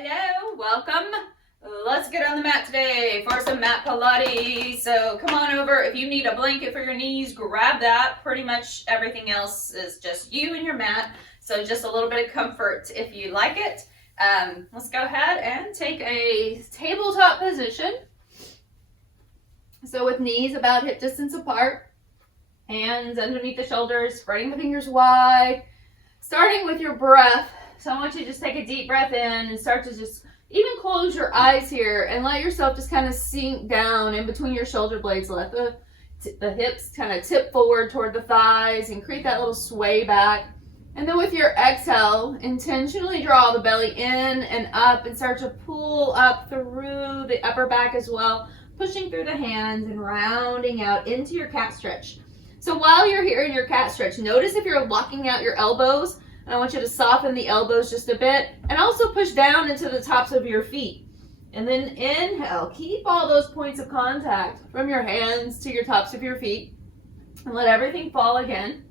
Hello, welcome. Let's get on the mat today for some mat Pilates. So come on over. If you need a blanket for your knees, grab that. Pretty much everything else is just you and your mat. So just a little bit of comfort if you like it. Let's go ahead and take a tabletop position. So with knees about hip distance apart, hands underneath the shoulders, spreading the fingers wide, starting with your breath. So I want you to just take a deep breath in and start to just even close your eyes here and let yourself just kind of sink down in between your shoulder blades. Let the hips kind of tip forward toward the thighs and create that little sway back. And then with your exhale, intentionally draw the belly in and up and start to pull up through the upper back as well, pushing through the hands and rounding out into your cat stretch. So while you're here in your cat stretch, notice if you're locking out your elbows. And I want you to soften the elbows just a bit and also push down into the tops of your feet. And then inhale, keep all those points of contact from your hands to your tops of your feet and let everything fall again.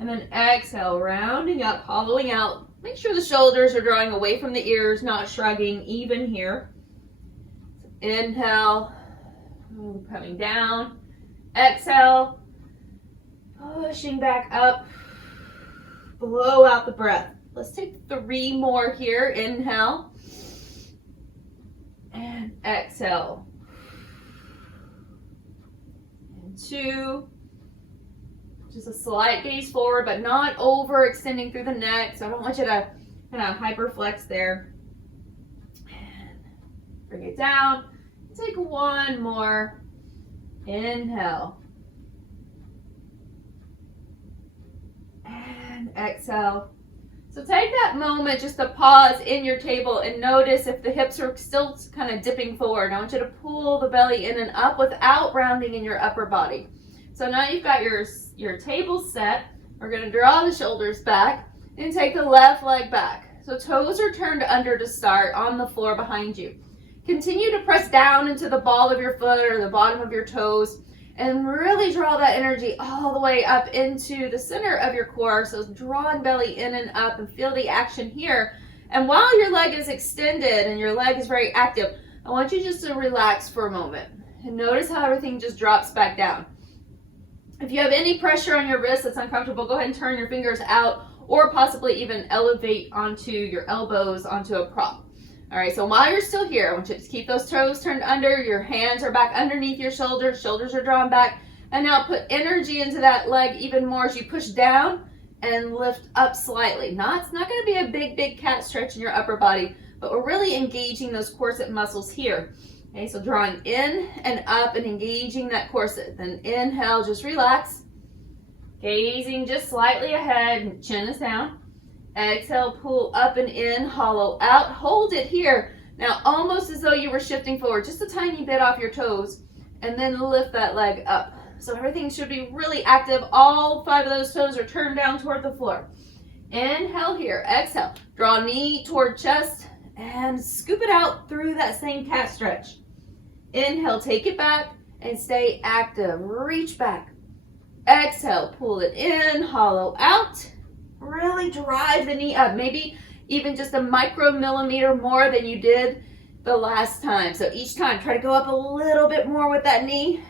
And then exhale, rounding up, hollowing out. Make sure the shoulders are drawing away from the ears, not shrugging, even here. Inhale, coming down. Exhale, pushing back up. Blow out the breath. Let's take 3 more here. Inhale and exhale. And 2. Just a slight gaze forward, but not overextending through the neck. So I don't want you to kind of hyperflex there. And bring it down. Take 1 more. Inhale. Exhale. So take that moment just to pause in your table and notice if the hips are still kind of dipping forward. I want you to pull the belly in and up without rounding in your upper body. So now you've got your table set. We're going to draw the shoulders back and take the left leg back. So toes are turned under to start on the floor behind you. Continue to press down into the ball of your foot or the bottom of your toes. And really draw that energy all the way up into the center of your core. So drawing belly in and up and feel the action here. And while your leg is extended and your leg is very active, I want you just to relax for a moment. And notice how everything just drops back down. If you have any pressure on your wrist that's uncomfortable, go ahead and turn your fingers out or possibly even elevate onto your elbows onto a prop. All right, so while you're still here, I want you to keep those toes turned under, your hands are back underneath your shoulders are drawn back, and now put energy into that leg even more as you push down and lift up slightly. It's not gonna be a big cat stretch in your upper body, but we're really engaging those corset muscles here. Okay, so drawing in and up and engaging that corset. Then inhale, just relax. Gazing just slightly ahead, chin is down. Exhale, pull up and in, hollow out, hold it here. Now almost as though you were shifting forward, just a tiny bit off your toes, and then lift that leg up. So everything should be really active. All 5 of those toes are turned down toward the floor. Inhale here, exhale, draw knee toward chest, and scoop it out through that same cat stretch. Inhale, take it back, and stay active, reach back. Exhale, pull it in, hollow out. Really drive the knee up, maybe even just a micromillimeter more than you did the last time. So each time, try to go up a little bit more with that knee.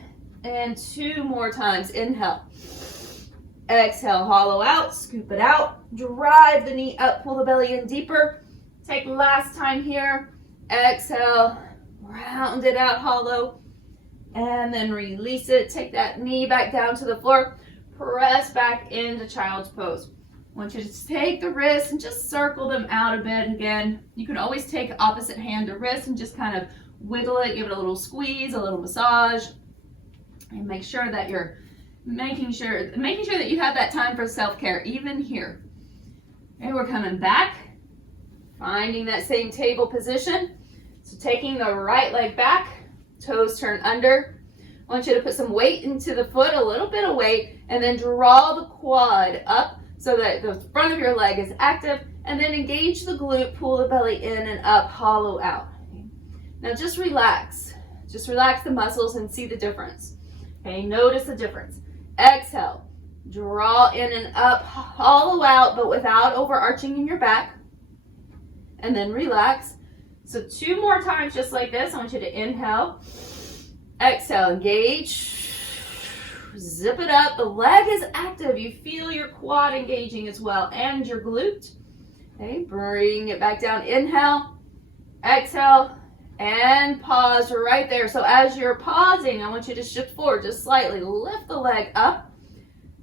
And 2 more times. Inhale. Exhale, hollow out, scoop it out. Drive the knee up, pull the belly in deeper. Take last time here. Exhale, round it out, hollow. And then release it. Take that knee back down to the floor. Press back into child's pose. I want you to just take the wrists and just circle them out a bit. Again, you can always take opposite hand to wrist and just kind of wiggle it, give it a little squeeze, a little massage, and make sure that you're making sure that you have that time for self-care, even here. Okay, we're coming back, finding that same table position. So taking the right leg back, toes turn under. I want you to put some weight into the foot, a little bit of weight, and then draw the quad up so that the front of your leg is active, and then engage the glute, pull the belly in and up, hollow out. Okay. Now just relax the muscles and see the difference. Okay, notice the difference. Exhale, draw in and up, hollow out, but without overarching in your back. And then relax. So 2 more times just like this. I want you to inhale, exhale, engage, zip it up. The leg is active. You feel your quad engaging as well and your glute. Okay, bring it back down. Inhale, exhale, and pause right there. So as you're pausing, I want you to shift forward just slightly. Lift the leg up,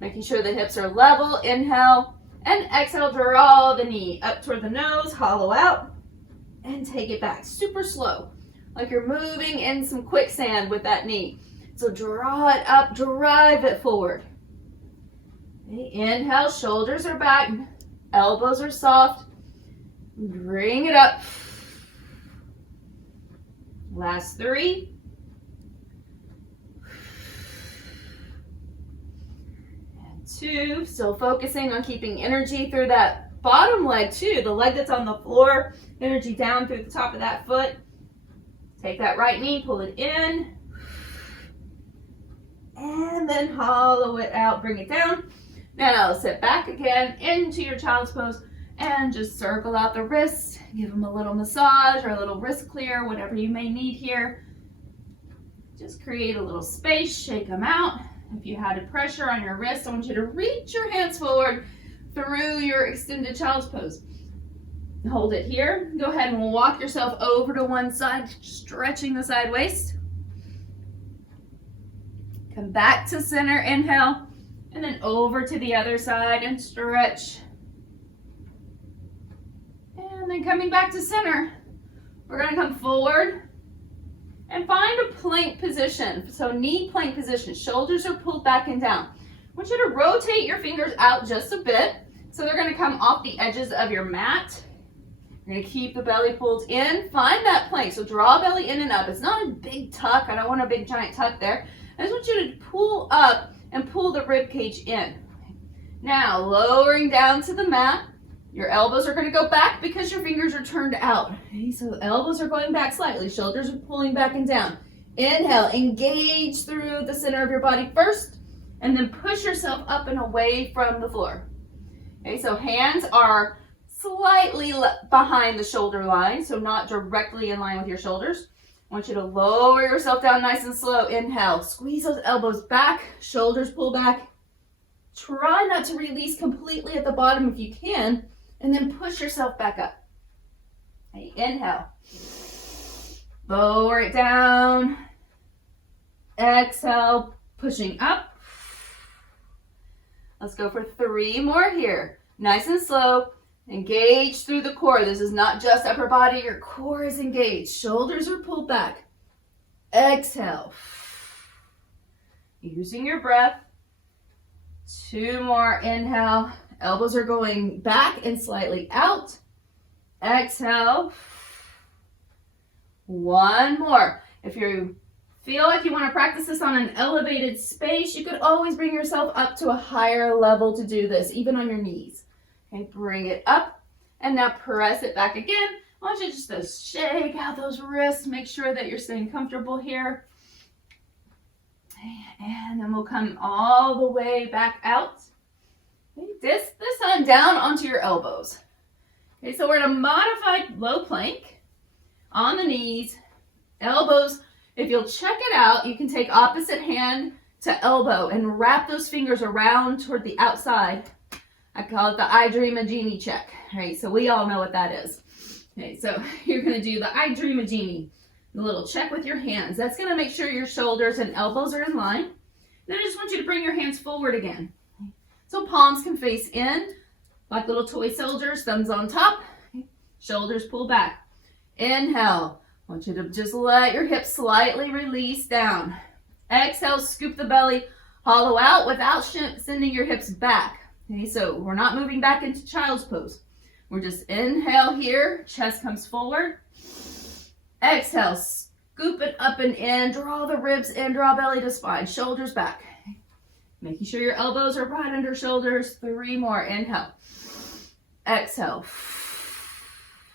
making sure the hips are level. Inhale, and exhale, draw the knee up toward the nose, hollow out, and take it back. Super slow, like you're moving in some quicksand with that knee. So draw it up, drive it forward. Okay, inhale, shoulders are back, elbows are soft. Bring it up. Last 3. And 2. Still focusing on keeping energy through that bottom leg too. The leg that's on the floor. Energy down through the top of that foot. Take that right knee, pull it in. And then hollow it out, bring it down. Now sit back again into your child's pose. And just circle out the wrists, give them a little massage or a little wrist clear, whatever you may need here. Just create a little space, shake them out. If you had pressure on your wrist, I want you to reach your hands forward through your extended child's pose. Hold it here. Go ahead and walk yourself over to one side, stretching the side waist. Come back to center, inhale, and then over to the other side and stretch. And then coming back to center, we're going to come forward and find a plank position. So knee plank position, shoulders are pulled back and down. I want you to rotate your fingers out just a bit. So they're going to come off the edges of your mat. You're going to keep the belly pulled in. Find that plank. So draw belly in and up. It's not a big tuck. I don't want a big giant tuck there. I just want you to pull up and pull the rib cage in. Now lowering down to the mat. Your elbows are going to go back because your fingers are turned out. Okay, so the elbows are going back slightly. Shoulders are pulling back and down. Inhale, engage through the center of your body first, and then push yourself up and away from the floor. Okay, so hands are slightly behind the shoulder line, so not directly in line with your shoulders. I want you to lower yourself down nice and slow. Inhale, squeeze those elbows back, shoulders pull back. Try not to release completely at the bottom if you can, and then push yourself back up. Okay, inhale. Lower it down. Exhale, pushing up. Let's go for 3 more here. Nice and slow. Engage through the core. This is not just upper body. Your core is engaged. Shoulders are pulled back. Exhale. Using your breath. 2 more. Inhale. Elbows are going back and slightly out. Exhale. 1 more. If you feel like you want to practice this on an elevated space, you could always bring yourself up to a higher level to do this, even on your knees. Okay, bring it up and now press it back again. I want you just to shake out those wrists. Make sure that you're staying comfortable here. And then we'll come all the way back out. Okay, this time down onto your elbows. Okay, so we're in a modified low plank on the knees, elbows. If you'll check it out, you can take opposite hand to elbow and wrap those fingers around toward the outside. I call it the I Dream a Genie check. All right, so we all know what that is. Okay, so you're going to do the I Dream a Genie, the little check with your hands. That's going to make sure your shoulders and elbows are in line. Then I just want you to bring your hands forward again. So palms can face in, like little toy soldiers, thumbs on top, shoulders pull back. Inhale. I want you to just let your hips slightly release down. Exhale, scoop the belly, hollow out without sending your hips back. Okay, so we're not moving back into child's pose. We're just inhale here, chest comes forward. Exhale, scoop it up and in, draw the ribs in, draw belly to spine, shoulders back. Making sure your elbows are right under shoulders. 3 more, inhale. Exhale.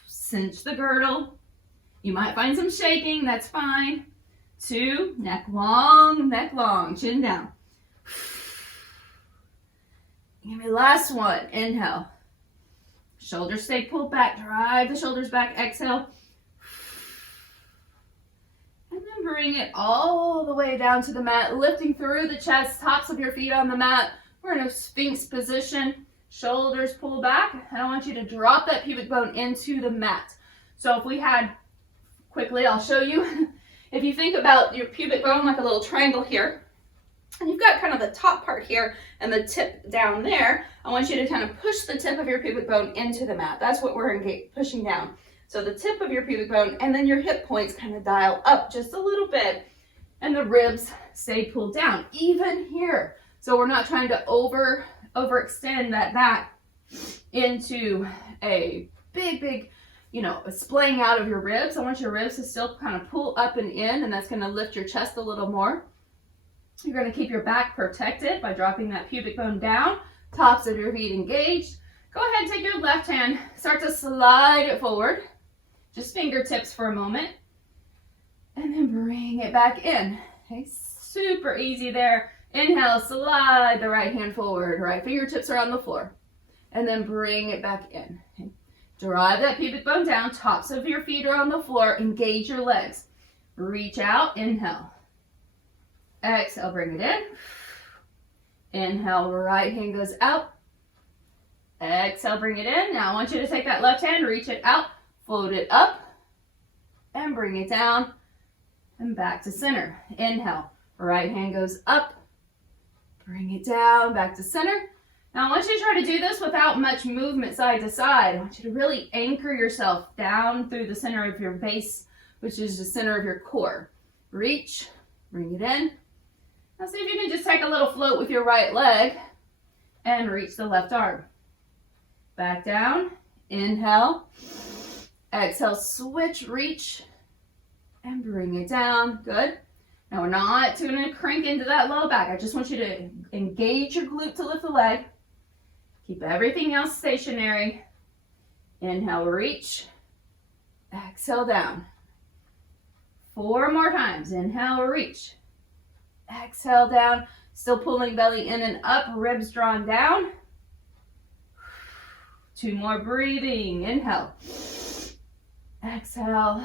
Cinch the girdle. You might find some shaking, that's fine. 2, neck long, chin down. Give me last one, inhale. Shoulders stay pulled back, drive the shoulders back, exhale. Bring it all the way down to the mat, lifting through the chest, tops of your feet on the mat. We're in a Sphinx position. Shoulders pull back. And I want you to drop that pubic bone into the mat. So if we had, quickly, I'll show you. If you think about your pubic bone like a little triangle here, and you've got kind of the top part here and the tip down there, I want you to kind of push the tip of your pubic bone into the mat. That's what we're pushing down. So the tip of your pubic bone, and then your hip points kind of dial up just a little bit, and the ribs stay pulled down, even here. So we're not trying to overextend that back into a big, a splaying out of your ribs. I want your ribs to still kind of pull up and in, and that's going to lift your chest a little more. You're going to keep your back protected by dropping that pubic bone down, tops of your feet engaged. Go ahead, take your left hand, start to slide it forward, just fingertips for a moment, and then bring it back in. Okay, super easy there. Inhale, slide the right hand forward, right fingertips are on the floor, and then bring it back in. Okay. Drive that pubic bone down, tops of your feet are on the floor, engage your legs. Reach out, inhale. Exhale, bring it in. Inhale, right hand goes out. Exhale, bring it in. Now I want you to take that left hand, reach it out, float it up, and bring it down, and back to center. Inhale, right hand goes up, bring it down, back to center. Now I want you to try to do this without much movement side to side. I want you to really anchor yourself down through the center of your base, which is the center of your core. Reach, bring it in. Now see if you can just take a little float with your right leg and reach the left arm. Back down, inhale, exhale, switch, reach, and bring it down. Good. Now we're not going to crank into that low back. I just want you to engage your glute to lift the leg. Keep everything else stationary. Inhale, reach, exhale, down. 4 more times. Inhale, reach. Exhale, down. Still pulling belly in and up, ribs drawn down. 2 more breathing. Inhale. Exhale.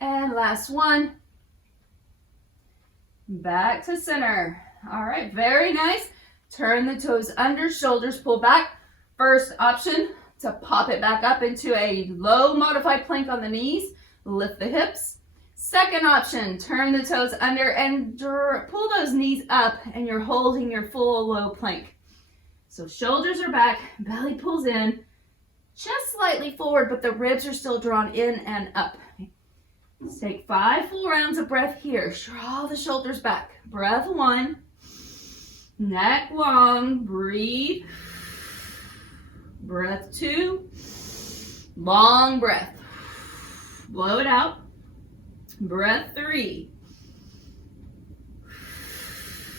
And last one. Back to center. All right, very nice. Turn the toes under, shoulders pull back. First option, to pop it back up into a low modified plank on the knees. Lift the hips. Second option, turn the toes under and pull those knees up, and you're holding your full low plank. So shoulders are back, belly pulls in, just slightly forward, but the ribs are still drawn in and up. Let's take 5 full rounds of breath here. Draw the shoulders back. Breath 1, neck long, breathe. Breath 2, long breath. Blow it out. Breath 3.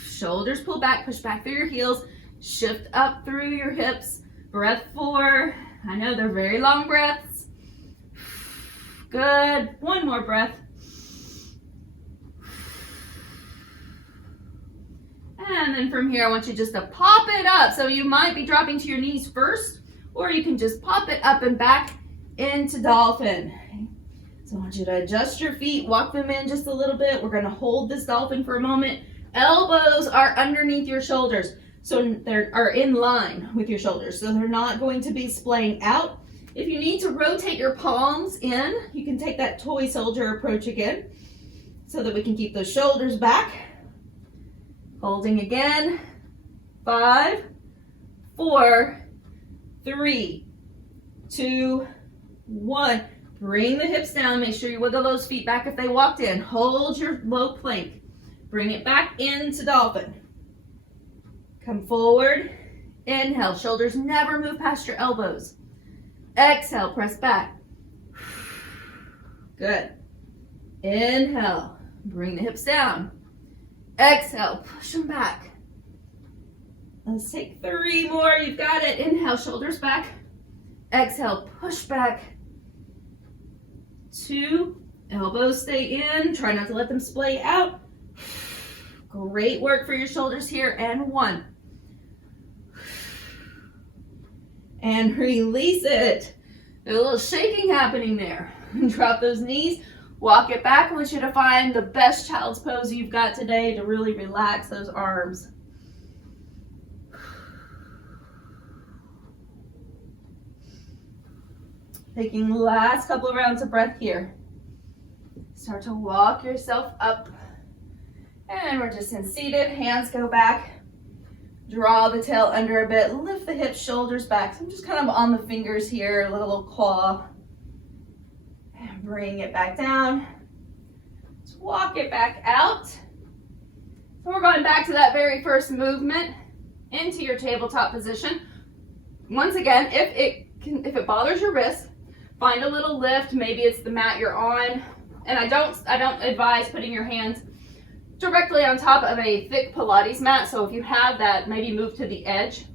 Shoulders pull back, push back through your heels, shift up through your hips. Breath 4. I know they're very long breaths. Good. 1 more breath. And then from here, I want you just to pop it up. So you might be dropping to your knees first, or you can just pop it up and back into dolphin. So I want you to adjust your feet, walk them in just a little bit. We're going to hold this dolphin for a moment. Elbows are underneath your shoulders, so they are in line with your shoulders. So they're not going to be splaying out. If you need to rotate your palms in, you can take that toy soldier approach again so that we can keep those shoulders back. Holding again. 5, 4, 3, 2, 1. Bring the hips down. Make sure you wiggle those feet back if they walked in. Hold your low plank. Bring it back into dolphin. Come forward. Inhale. Shoulders never move past your elbows. Exhale. Press back. Good. Inhale. Bring the hips down. Exhale. Push them back. Let's take 3 more. You've got it. Inhale. Shoulders back. Exhale. Push back. 2, elbows stay in. Try not to let them splay out. Great work for your shoulders here. And 1. And release it. There's a little shaking happening there. Drop those knees. Walk it back. I want you to find the best child's pose you've got today to really relax those arms. Taking the last couple of rounds of breath here. Start to walk yourself up. And we're just in seated. Hands go back. Draw the tail under a bit. Lift the hips, shoulders back. So I'm just kind of on the fingers here, a little claw. And bring it back down. Let's walk it back out. So we're going back to that very first movement into your tabletop position. Once again, if it bothers your wrist, find a little lift. Maybe it's the mat you're on. And I don't advise putting your hands directly on top of a thick Pilates mat. So if you have that, maybe move to the edge.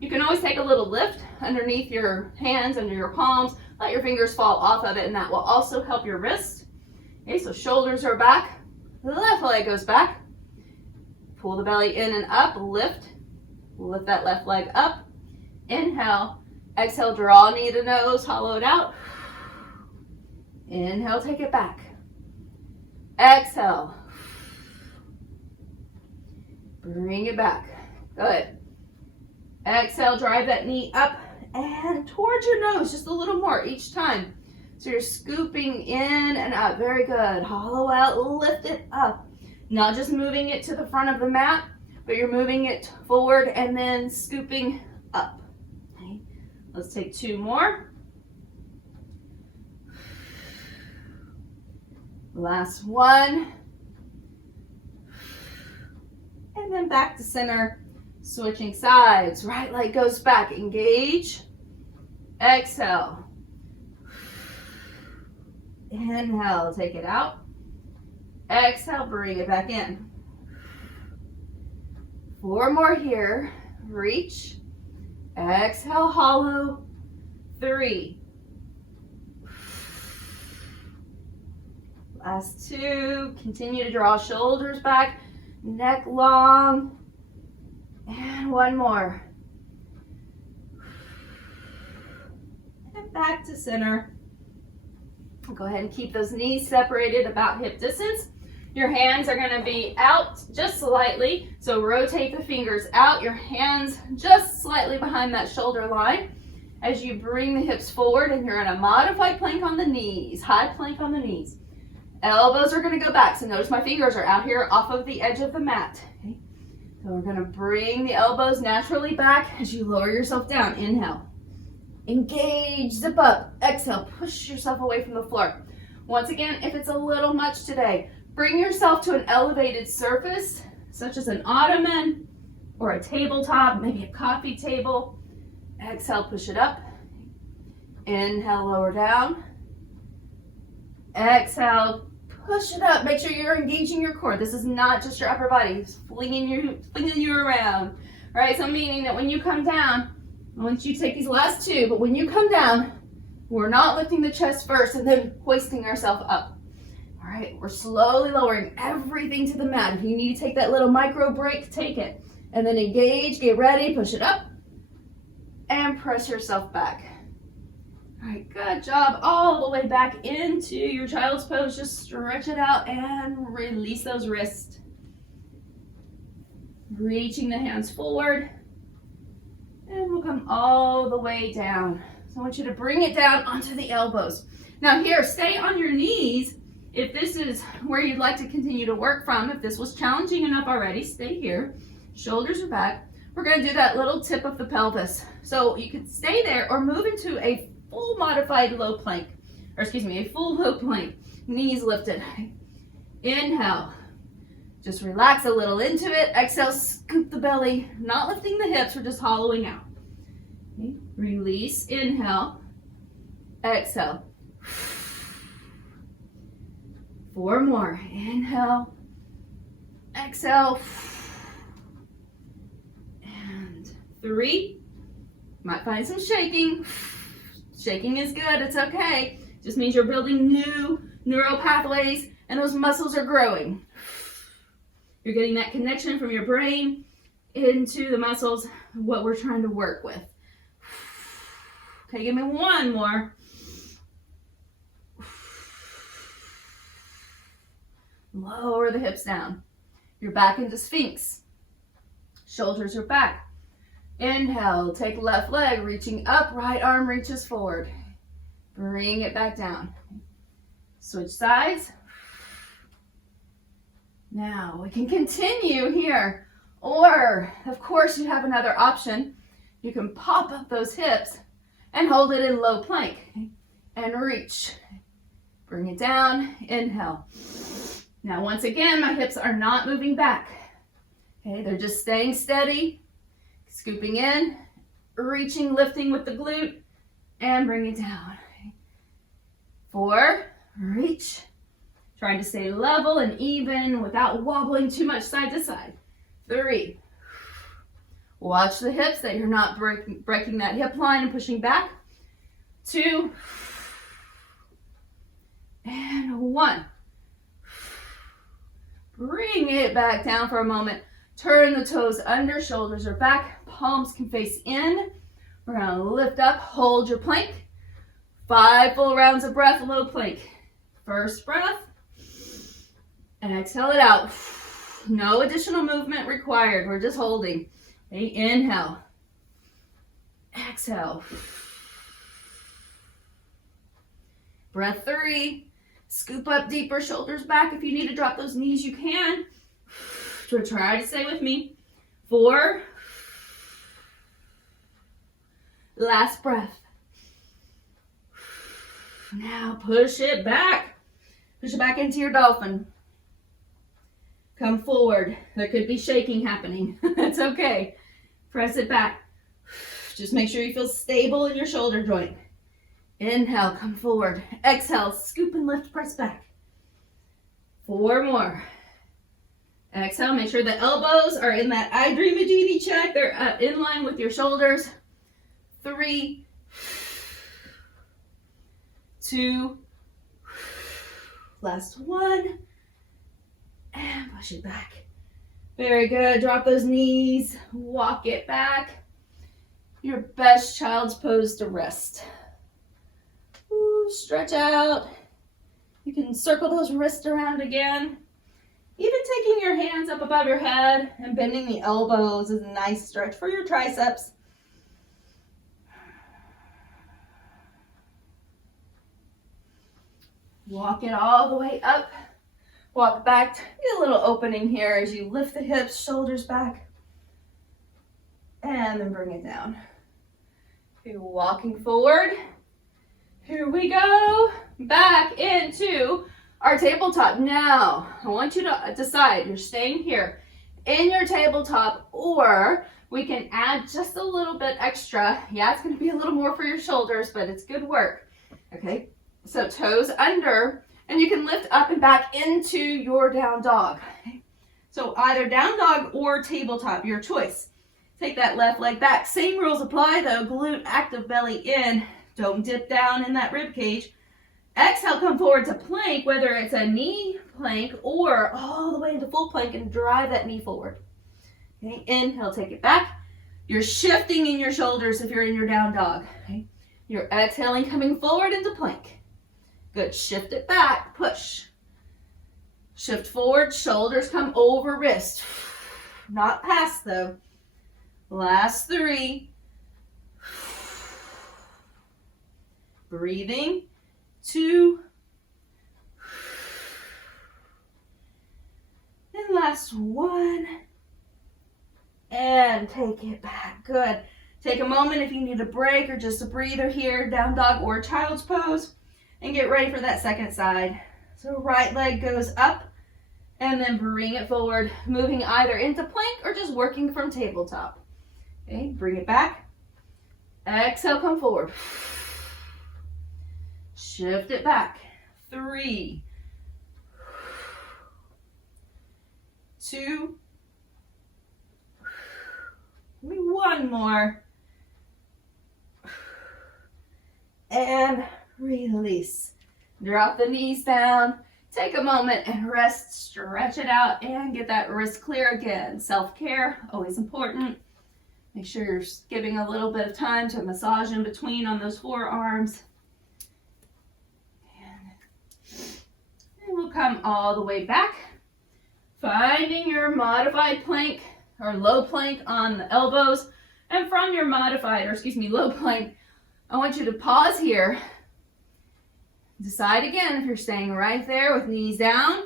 You can always take a little lift underneath your hands, under your palms. Let your fingers fall off of it, and that will also help your wrist. Okay, so shoulders are back. The left leg goes back. Pull the belly in and up. Lift. Lift that left leg up. Inhale. Exhale, draw knee to nose. Hollow it out. Inhale, take it back. Exhale. Bring it back. Good. Exhale, drive that knee up and towards your nose, just a little more each time. So you're scooping in and up. Very good. Hollow out, lift it up. Not just moving it to the front of the mat, but you're moving it forward and then scooping up. Okay. Let's take two more. Last one. And then back to center, switching sides. Right leg goes back, engage. Exhale. Inhale, take it out. Exhale, bring it back in. Four more here. Reach. Exhale, hollow. 3. Last 2. Continue to draw shoulders back, neck long. And one more. And back to center. Go ahead and keep those knees separated about hip distance. Your hands are going to be out just slightly. So rotate the fingers out. Your hands just slightly behind that shoulder line. As you bring the hips forward and you're in a modified plank on the knees. High plank on the knees. Elbows are going to go back. So notice my fingers are out here off of the edge of the mat. Okay. So we're going to bring the elbows naturally back as you lower yourself down. Inhale. Engage, zip up. Exhale, push yourself away from the floor. Once again, if it's a little much today, bring yourself to an elevated surface, such as an ottoman or a tabletop, maybe a coffee table. Exhale, push it up. Inhale, lower down. Exhale, push it up. Make sure you're engaging your core. This is not just your upper body. It's flinging you around. All right, so meaning that when you come down, I want you to take these last 2, but when you come down, we're not lifting the chest first and then hoisting ourselves up. All right, we're slowly lowering everything to the mat. If you need to take that little micro break, take it. And then engage, get ready, push it up, and press yourself back. All right, good job. All the way back into your child's pose. Just stretch it out and release those wrists. Reaching the hands forward. And we'll come all the way down. So I want you to bring it down onto the elbows. Now here, stay on your knees. If this is where you'd like to continue to work from, if this was challenging enough already, stay here. Shoulders are back. We're going to do that little tip of the pelvis. So you could stay there or move into a full modified low plank. Or excuse me, a full low plank. Knees lifted. Inhale. Just relax a little into it. Exhale, scoop the belly. Not lifting the hips, we're just hollowing out. Okay. Release, inhale. Exhale. 4 more. Inhale. Exhale. And 3. Might find some shaking. Shaking is good, it's okay. Just means you're building new neural pathways and those muscles are growing. You're getting that connection from your brain into the muscles, what we're trying to work with. Okay, give me 1 more. Lower the hips down. You're back into Sphinx. Shoulders are back. Inhale, take left leg, reaching up, right arm reaches forward. Bring it back down. Switch sides. Now we can continue here. Or, of course, you have another option. You can pop up those hips and hold it in low plank. And reach. Bring it down. Inhale. Now, once again, my hips are not moving back. Okay, they're just staying steady. Scooping in, reaching, lifting with the glute, and bring it down. 4, reach. Trying to stay level and even without wobbling too much side to side. 3. Watch the hips that you're not breaking that hip line and pushing back. 2. And 1. Bring it back down for a moment. Turn the toes under, shoulders are back, palms can face in. We're gonna lift up, hold your plank. 5 full rounds of breath, low plank. First breath, and exhale it out. No additional movement required, we're just holding. Okay, inhale, exhale. Breath 3, scoop up deeper, shoulders back. If you need to drop those knees, you can. So try to stay with me. 4. Last breath. Now push it back. Push it back into your dolphin. Come forward. There could be shaking happening. That's okay. Press it back. Just make sure you feel stable in your shoulder joint. Inhale, come forward. Exhale, scoop and lift, press back. 4 more. Exhale, make sure the elbows are in that I dream of Jeannie check. They're in line with your shoulders. 3, 2, last 1, and push it back. Very good. Drop those knees, walk it back. Your best child's pose to rest. Ooh, stretch out. You can circle those wrists around again. Even taking your hands up above your head and bending the elbows is a nice stretch for your triceps. Walk it all the way up. Walk back. Get a little opening here as you lift the hips, shoulders back. And then bring it down. Okay, walking forward. Here we go. Back into our tabletop. Now, I want you to decide, you're staying here in your tabletop, or we can add just a little bit extra. Yeah, it's going to be a little more for your shoulders, but it's good work. Okay, so toes under, and you can lift up and back into your down dog. Okay? So either down dog or tabletop, your choice. Take that left leg back. Same rules apply though. Glute active, belly in. Don't dip down in that rib cage. Exhale, come forward to plank, whether it's a knee plank or all the way into full plank, and drive that knee forward. Okay, inhale, take it back. You're shifting in your shoulders if you're in your down dog. Okay, you're exhaling, coming forward into plank. Good, shift it back, push. Shift forward, shoulders come over wrist. Not past though. Last 3. Breathing. 2. And last 1. And take it back. Good. Take a moment if you need a break or just a breather here, down dog or child's pose, and get ready for that second side. So right leg goes up and then bring it forward, moving either into plank or just working from tabletop. Okay, bring it back. Exhale, come forward. Shift it back. 3, 2, maybe 1 more. And release. Drop the knees down. Take a moment and rest, stretch it out, and get that wrist clear again. Self-care, always important. Make sure you're giving a little bit of time to massage in between on those forearms. And we'll come come all the way back, finding your modified plank or low plank on the elbows. And from your low plank, I want you to pause here. Decide again if you're staying right there with knees down.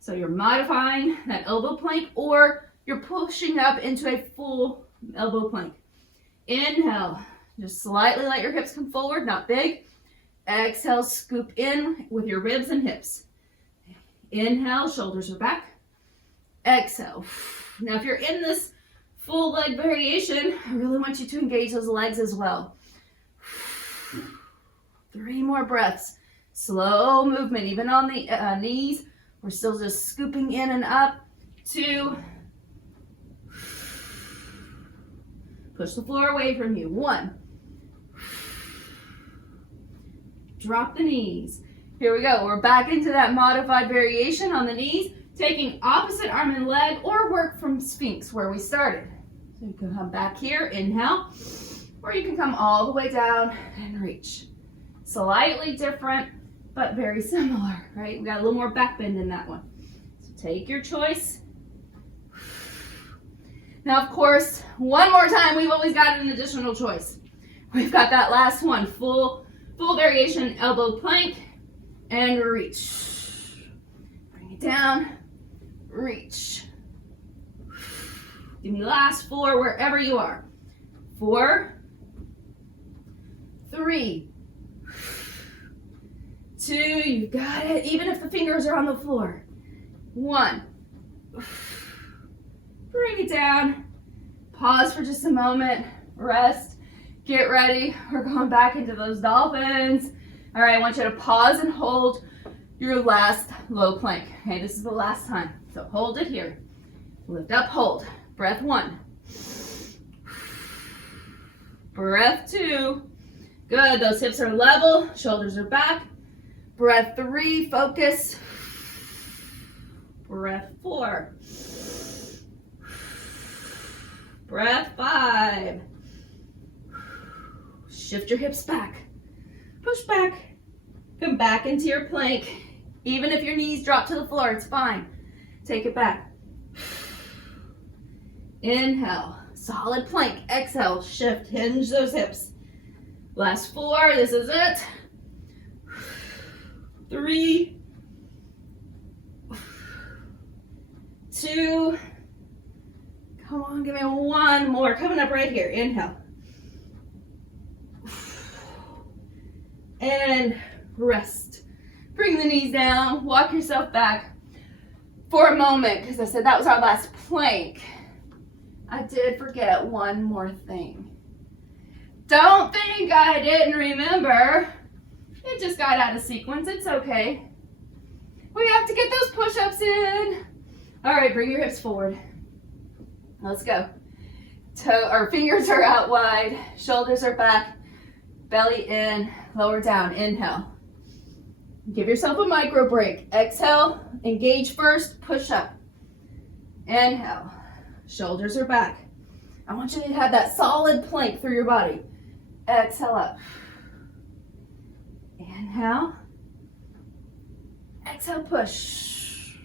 So you're modifying that elbow plank, or you're pushing up into a full elbow plank. Inhale, just slightly let your hips come forward, not big. Exhale, scoop in with your ribs and hips. Inhale, shoulders are back. Exhale. Now if you're in this full leg variation, I really want you to engage those legs as well. 3 more breaths. Slow movement, even on the knees. We're still just scooping in and up. 2. Push the floor away from you. 1. Drop the knees. Here we go. We're back into that modified variation on the knees, taking opposite arm and leg, or work from Sphinx where we started. So you can come back here, inhale, or you can come all the way down and reach. Slightly different, but very similar, right? We got a little more back bend in that one. So take your choice. Now, of course, one more time, we've always got an additional choice. We've got that last one, full variation, elbow plank, and reach. Bring it down, reach. Give me last 4 wherever you are. 4, 3, 2, you got it, even if the fingers are on the floor. 1. Bring it down. Pause for just a moment. Rest. Get ready. We're going back into those dolphins. All right, I want you to pause and hold your last low plank. Okay, this is the last time. So hold it here. Lift up, hold. Breath 1. Breath 2. Good, those hips are level. Shoulders are back. Breath 3, focus. Breath 4. Breath 5. Shift your hips back. Push back. Come back into your plank. Even if your knees drop to the floor, it's fine. Take it back. Inhale, solid plank. Exhale, shift, hinge those hips. Last 4, this is it. 3, 2, come on, give me 1 more. Coming up right here, inhale. And rest. Bring the knees down, walk yourself back for a moment, because I said that was our last plank. I did forget one more thing. Don't think I didn't remember. It just got out of sequence, it's okay. We have to get those push-ups in. All right, bring your hips forward. Let's go. Our fingers are out wide, shoulders are back, belly in, lower down, inhale. Give yourself a micro break. Exhale, engage first, push up. Inhale, shoulders are back. I want you to have that solid plank through your body. Exhale up. Inhale. Exhale, push.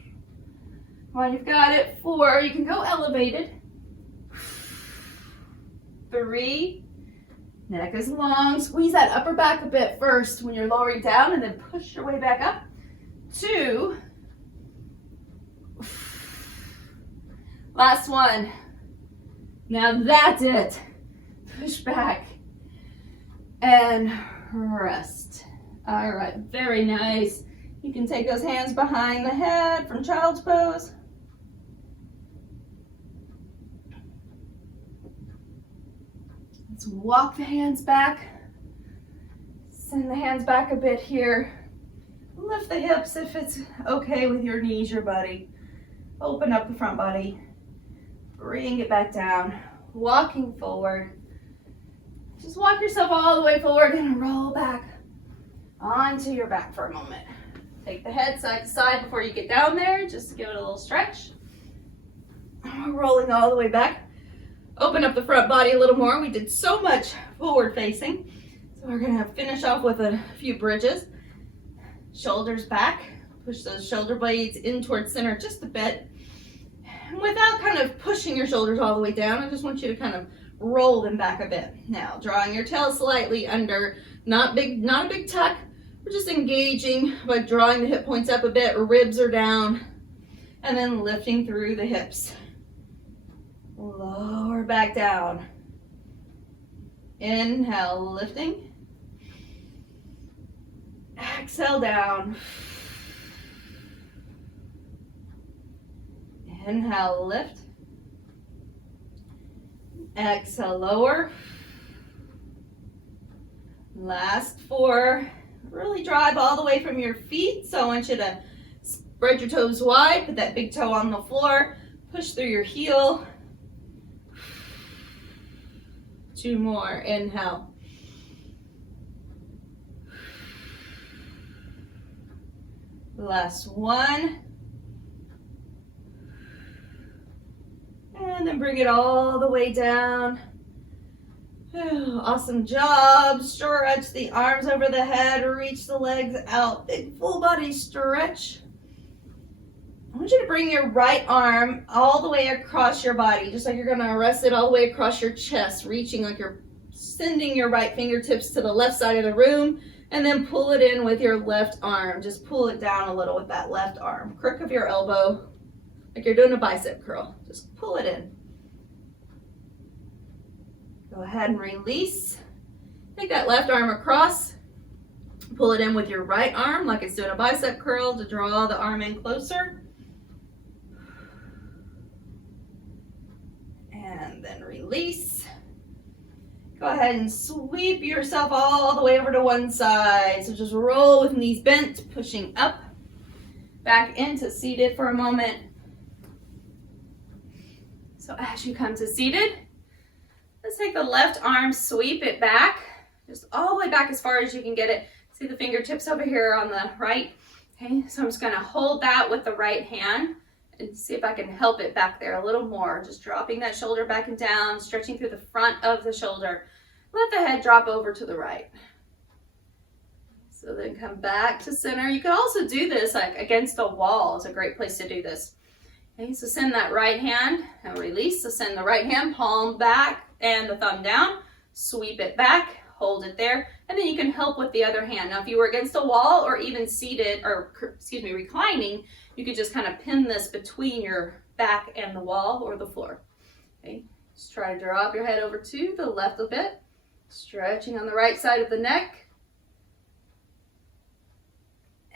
When you've got it, 4, you can go elevated. 3, neck is long. Squeeze that upper back a bit first when you're lowering down, and then push your way back up. 2. Last one. Now that's it. Push back and rest. All right, very nice. You can take those hands behind the head from child's pose. Let's walk the hands back. Send the hands back a bit here. Lift the hips if it's okay with your knees, your body. Open up the front body. Bring it back down. Walking forward. Just walk yourself all the way forward and roll back onto your back for a moment. Take the head side to side before you get down there, just to give it a little stretch. Rolling all the way back. Open up the front body a little more. We did so much forward facing. So we're gonna finish off with a few bridges. Shoulders back, Push those shoulder blades in towards center just a bit. And without kind of pushing your shoulders all the way down, I just want you to kind of roll them back a bit. Now, drawing your tail slightly under, not a big tuck. We're just engaging by drawing the hip points up a bit, ribs are down, and then lifting through the hips. Lower back down. Inhale, lifting. Exhale, down. Inhale, lift. Exhale, lower. Last 4. Really drive all the way from your feet. So I want you to spread your toes wide, put that big toe on the floor, push through your heel. 2 more, inhale. Last 1. And then bring it all the way down. Awesome job. Stretch the arms over the head, reach the legs out. Big full body stretch. I want you to bring your right arm all the way across your body, just like you're gonna rest it all the way across your chest, reaching like you're sending your right fingertips to the left side of the room, and then pull it in with your left arm. Just pull it down a little with that left arm. Crook of your elbow, like you're doing a bicep curl. Just pull it in. Go ahead and release. Take that left arm across. Pull it in with your right arm like it's doing a bicep curl to draw the arm in closer. And then release. Go ahead and sweep yourself all the way over to one side. So just roll with knees bent, pushing up. Back into seated for a moment. So as you come to seated, let's take the left arm, sweep it back, just all the way back as far as you can get it. See the fingertips over here on the right? Okay, so I'm just gonna hold that with the right hand and see if I can help it back there a little more. Just dropping that shoulder back and down, stretching through the front of the shoulder. Let the head drop over to the right. So then come back to center. You can also do this like against a wall. It's a great place to do this. Okay, so send that right hand and release. So send the right hand, palm back and the thumb down. Sweep it back, hold it there, and then you can help with the other hand. Now, if you were against a wall or even seated, or excuse me, reclining, you could just kind of pin this between your back and the wall or the floor. Okay, just try to drop your head over to the left a bit, stretching on the right side of the neck,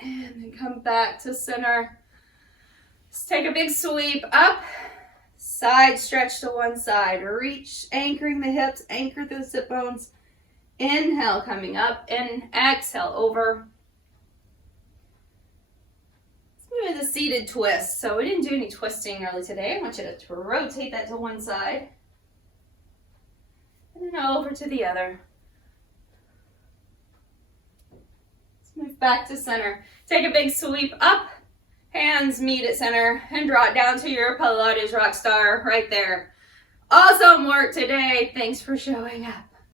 and then come back to center. Let's take a big sweep up, side stretch to one side, reach, anchoring the hips, anchor through the sit bones. Inhale, coming up, and exhale, over. Let's move to seated twist. So we didn't do any twisting early today. I want you to rotate that to one side, and then over to the other. Let's move back to center. Take a big sweep up. Hands meet at center and draw it down to your Pilates rock star right there. Awesome work today. Thanks for showing up.